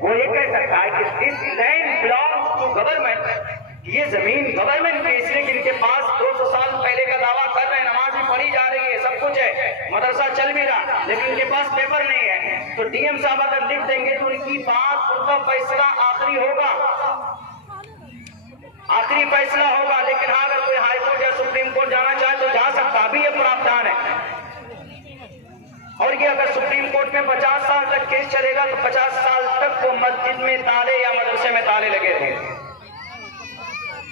وہ یہ کہہ سکتا ہے کہ this land belongs to government, یہ زمین گورنمنٹ کی، اس لیے کہ ان کے پاس 200 سال پہلے کا دعویٰ کر رہے ہیں، نماز بھی پڑھی جا رہی ہے، سب کچھ ہے، مدرسہ چل بھی رہا، لیکن ان کے پاس پیپر نہیں ہے۔ تو ڈی ایم صاحب اگر لکھ دیں گے تو ان کی بات، ان کا فیصلہ آخری ہوگا، آخری فیصلہ ہوگا۔ لیکن ہاں اگر کوئی ہائی کورٹ یا سپریم کورٹ جانا چاہے تو جا سکتا، ابھی یہ پراودھان ہے۔ اور یہ اگر سپریم کورٹ میں 50 سال تک کیس چلے گا تو 50 سال تک وہ مسجد میں تالے یا مدرسے میں تالے لگے رہیں گے۔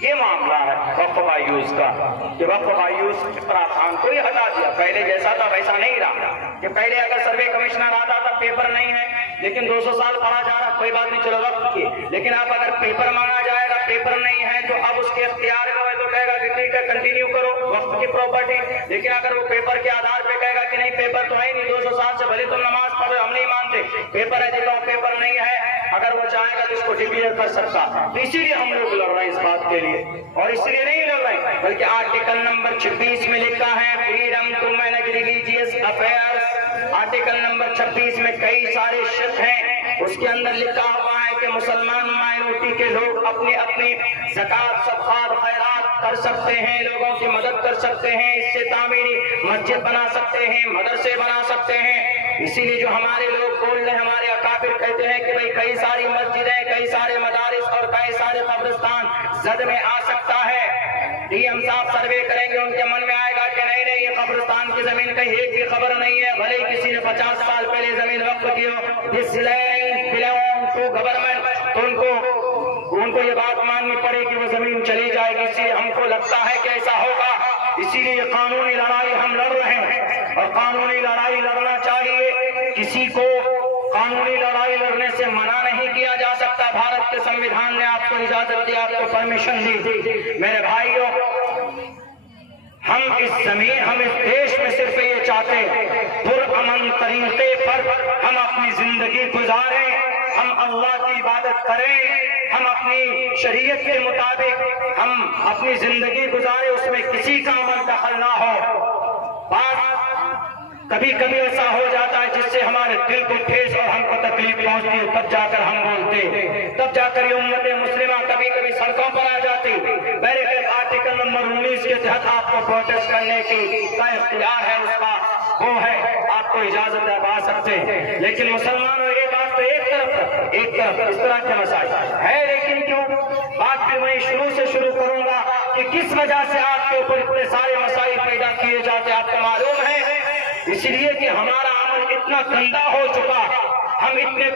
یہ معاملہ ہے وقف مایوس کا، کہ وقف مایوس پراودھان کو ہی ہٹا دیا، پہلے جیسا تھا ویسا نہیں رہا، کہ پہلے اگر سروے کمشنر آتا تھا پیپر نہیں ہے لیکن 200 سال پڑھا جا رہا، کوئی بات نہیں، چلو وقف کی، لیکن اب اگر پیپر مانگا جائے گا، پیپر نہیں ہے تو اب اس کے اختیار میں ہے تو کہے گا کہ ٹھیک ہے کنٹینیو کرو وقف کی پراپرٹی۔ لیکن اگر وہ پیپر کے آدھار پہ کہے گا کہ نہیں پیپر تو ہے نہیں، 200 سال سے بھلے تم نماز پڑھو ہم نہیں مانتے، پیپر ہے دکھاؤ، پیپر نہیں ہے، اگر وہ چاہے گا تو اس کو ڈکلیئر کر سکتا۔ تو اسی لیے ہم لوگ لڑ رہے ہیں اس بات کے لیے، اور اس لیے نہیں لڑ رہے بلکہ آرٹیکل نمبر 26 میں لکھا ہے freedom to manage religious affairs. Article number 26 میں کئی سارے شرط ہیں، اس کے اندر لکھا ہوا ہے کہ مسلمان مائنورٹی کے لوگ اپنی اپنی زکوٰۃ صدقات خیرات کر سکتے ہیں، لوگوں کی مدد کر سکتے ہیں، اس سے تعمیری مسجد بنا سکتے ہیں، مدرسے بنا سکتے ہیں۔ اسی لیے جو ہمارے لوگ بول رہے ہیں، ہمارے اکابر کہتے ہیں کہ بھئی کئی ساری مسجدیں، کئی سارے مدارس اور کئی سارے قبرستان زد میں آ سکتا ہے۔ ڈی ایم صاحب سروے کریں گے، ان کے من میں آئے گا کہ نہیں نہیں یہ قبرستان کی زمین کہیں ایک بھی خبر نہیں ہے، بھلے کسی نے 50 سال پہلے زمین وقف کی ہو، this land belong to government, تو ان کو یہ بات ماننی پڑے کہ وہ زمین چلی جائے گی۔ اسی لیے ہم کو لگتا ہے کہ ایسا ہوگا، اسی لیے یہ قانونی لڑائی ہم لڑ رہے ہیں، اور قانونی لڑائی لڑنا چاہیے، کسی کو قانونی لڑائی لڑنے سے منع نہیں کیا جا سکتا۔ بھارت کے سنویدھان نے آپ کو اجازت دی، آپ کو پرمیشن دی۔ میرے بھائیوں، ہم اس دیش میں صرف یہ چاہتے ہیں پرامن طریقے پر ہم اپنی زندگی گزاریں، ہم اللہ کی عبادت کریں، ہم اپنی شریعت کے مطابق ہم اپنی زندگی گزاریں، اس میں کسی کا عمل دخل نہ ہو۔ بات کبھی کبھی ایسا ہو جاتا ہے جس سے ہمارے دل کو ٹھیس اور ہم کو تکلیف پہنچتی ہے، تب جا کر ہم بولتے، تب جا کر یہ امت مسلمہ کبھی کبھی سڑکوں پر آ جاتی۔ بہرکیف آرٹیکل نمبر 19 کے تحت آپ کو پروٹیسٹ کرنے کا اختیار ہے، اس کا وہ ہے، آپ کو اجازت ہے، آ سکتے ہیں۔ لیکن مسلمانوں یہ بات تو ایک طرف اس طرح کے مسائل ہے، لیکن کیوں بات بھی میں شروع سے شروع کروں گا کہ کس وجہ سے آپ کے اوپر اتنے سارے مسائل پیدا کیے جاتے ہیں، آپ کو معلوم ہے، اس لیے کہ ہمارا عمل اتنا گندا ہو چکا، ہم اتنے